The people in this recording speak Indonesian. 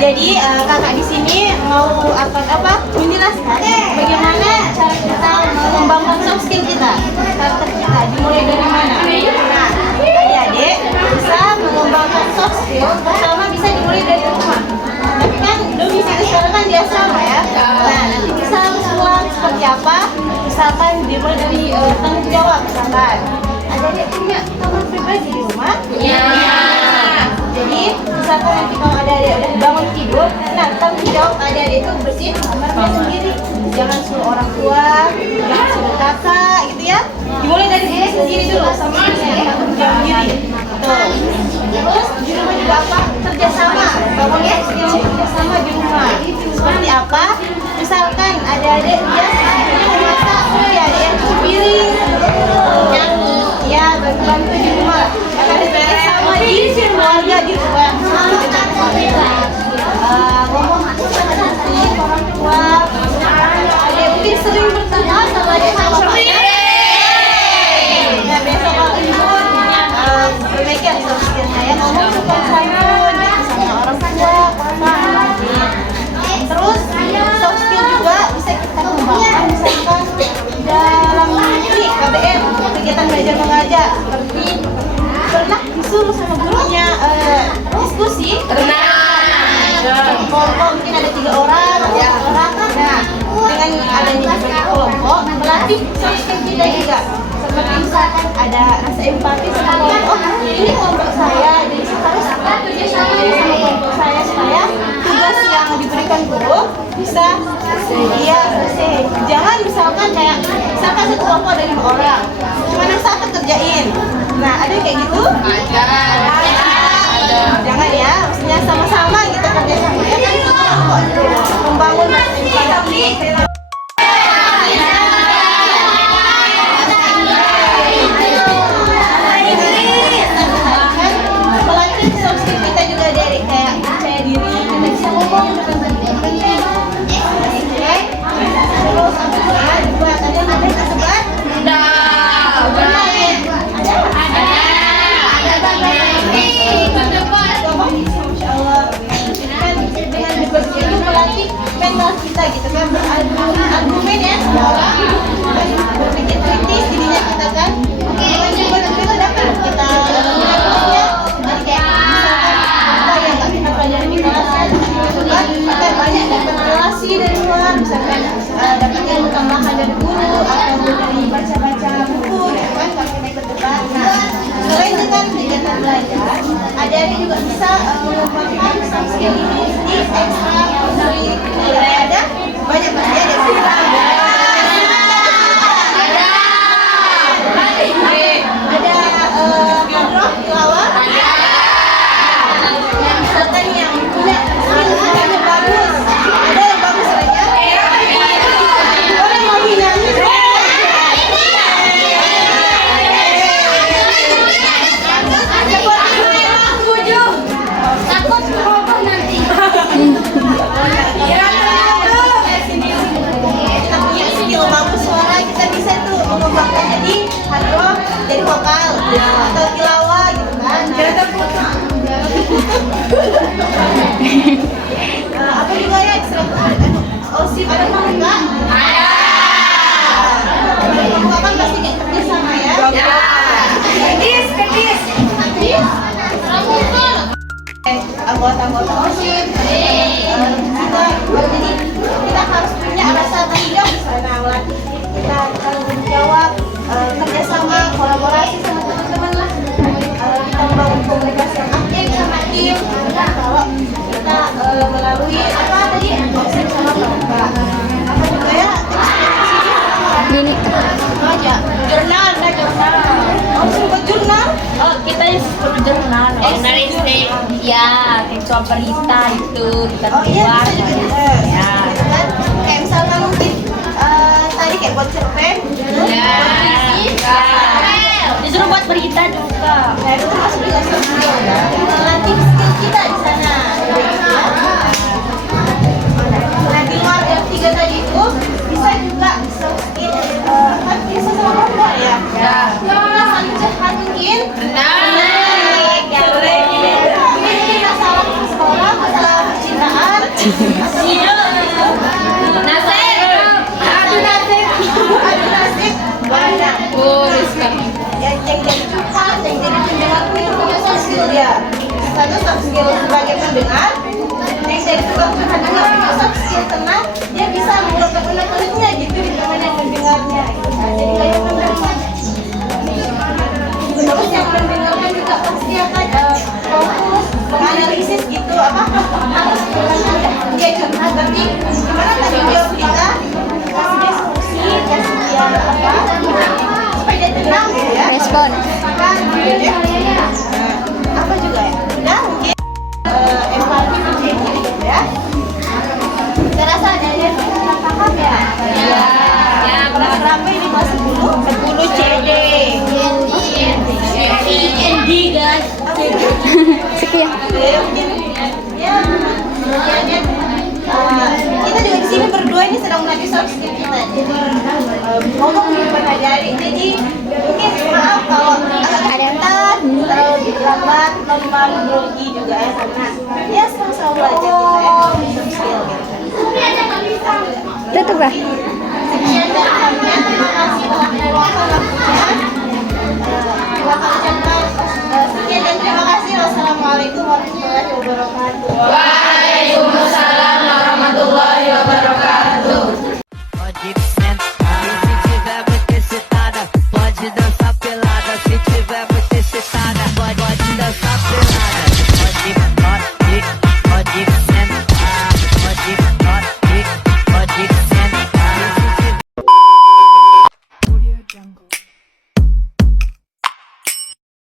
Jadi kakak di sini mau menjelaskan bagaimana cara kita mengembangkan soft skill kita, karakter kita, dimulai dari mana? Nah, adik-adik bisa mengembangkan soft skill pertama bisa dimulai dari rumah. Tapi kan domisili sekarang kan di asrama ya. Nah, nanti bisa ulang seperti apa? Misalkan dimulai dari tanggung jawab, misalkan adik-adik punya kamar pribadi di rumah. Iya. Jadi misalkan nanti kalau ada adik bangun tidur, nah tanggung jawab adik-adik itu bersihin kamarnya sendiri. Jangan suruh orang tua, jangan suruh kakak, gitu ya. Dimulai dari diri sendiri dulu, sama tanggung jawab diri. Tuh. Terus di rumah juga apa? Kerjasama. Bangun ya, kerjasama di rumah. Seperti apa? Misalkan adik-adik dia memasak, ya dia cuci piring, ya bantu-bantu di rumah. Akan kerjasama di keluarga di rumah. Ngomong orang tua, adik mungkin sering bertanya sama adik sama bapaknya. Nah besok kalau libur, berpikir soft skillnya ya, ngomong sopan santun sama orang tua, mama, adik. Terus soft skill juga bisa kita kembangkan misalkan dalam ini KBM, kegiatan belajar mengajar, seperti pernah disuruh sama gurunya diskusi. Kelompok mungkin ada 3 orang, 4 orang. Nah, dengan adanya beberapa kelompok melatih soft skill kita juga. Seperti misalkan ada rasa empati sama kelompok. Ini kelompok saya, jadi harus kerjasama sama kelompok saya supaya tugas yang diberikan guru bisa dia selesai. Jangan misalkan kayak misalkan satu kelompok ada 5 orang, cuma yang satu kerjain. Nah, ada kayak gitu? Ada. Jangan ya, maksudnya sama-sama kita kerjasama ya kan kelompok itu membangun empati. Melatih soft skill kita juga dari kayak percaya diri, kita bisa ngomong dengan penting. Terus apa buat ada yang sebat? Mental kita gitu kan, berargumen ya, berpikir kritis dirinya kita kan. Dengan juga nanti itu dapat kita ya. Jadi kayak misalkan apa yang nggak kita pelajari di kelas kan, kita banyak dapat relasi dari luar, misalkan dapat ilmu tambahan dari guru atau dari baca-baca buku, gitu kan kalau kita ikut debat. Nah, selain dengan kegiatan belajar, adik-adik juga bisa mengembangkan soft skill ini di ekstra ada banyak pasti ada hadroh tilawah misalkan yang punya skill yang bagus, ada yang bagus saja orang mau nyanyi takut ngomong nanti. Kita punya skill bagus suara, kita bisa tuh mengembangkan jadi hadroh, jadi vokal atau tilawah gitu kan. Apa juga ya ekstra OSIP ada pramuka? Ada. Pramuka kan pasti kayak kerja sama ya. Kedis. Pramuka. Anggota OSIP. Jadi kita harus punya rasa tanggung jawab misalnya melatih kita tanggung jawab, kerjasama, kolaborasi sama teman-teman lah. Kita membangun komunikasi yang aktif sama tim. Kalau kita melalui apa tadi OSIP sama pramuka. Apa juga ya Gini. aja jurnal. OSIP buat jurnal. Oh, kita seperti jurnal, jurnalistik, ya, kayak soal berita itu kita Oh iya, buat, bisa juga ya. gitu kan. Kayak misalkan mungkin tadi kayak buat cerpen, Ya, disuruh buat berita juga. nah itu termasuk juga soft skill ya. Melatih skill kita di sana. Nah di luar yang 3 tadi itu bisa juga soft skill kan bisa sama kelompok ya. Kita saling curhat mungkin. Benar. Mungkin kita salah sekolah, masalah percintaan. Nasir! Aduh Nasir! Aduh nasib banyak. Oh, Rizka. Yang jadi curhat, yang jadi pendengar itu punya soft skill dia. Satu soft skill sebagai pendengar, yang jadi tukang curhat juga punya soft skill karena dia bisa mengungkapkan unek-uneknya gitu di teman yang mendengarnya. Jadi kayak pendengar. Terus yang mendengarkan juga pasti akan fokus menganalisis gitu apa harus dia curhat berarti gimana tanggung jawab kita kasih dia solusi kasih dia apa supaya dia tenang gitu ya. Respon. Apa juga ya? Udah mungkin empati gitu ya. Saya rasa ada yang paham ya. Ya, Kelas berapa ini kelas 10 CD. D guys. Sekian. Ya mungkin ya kemudiannya kita juga di sini berdua ini sedang melatih soft skill kita. Jadi ngomong di depan adik-adik. Jadi mungkin maaf kalau agak kesulitan, terlalu lambat, lemah, grogi juga ya karena ya sama-sama belajar kita ya soft skill gitu. Tutup lah.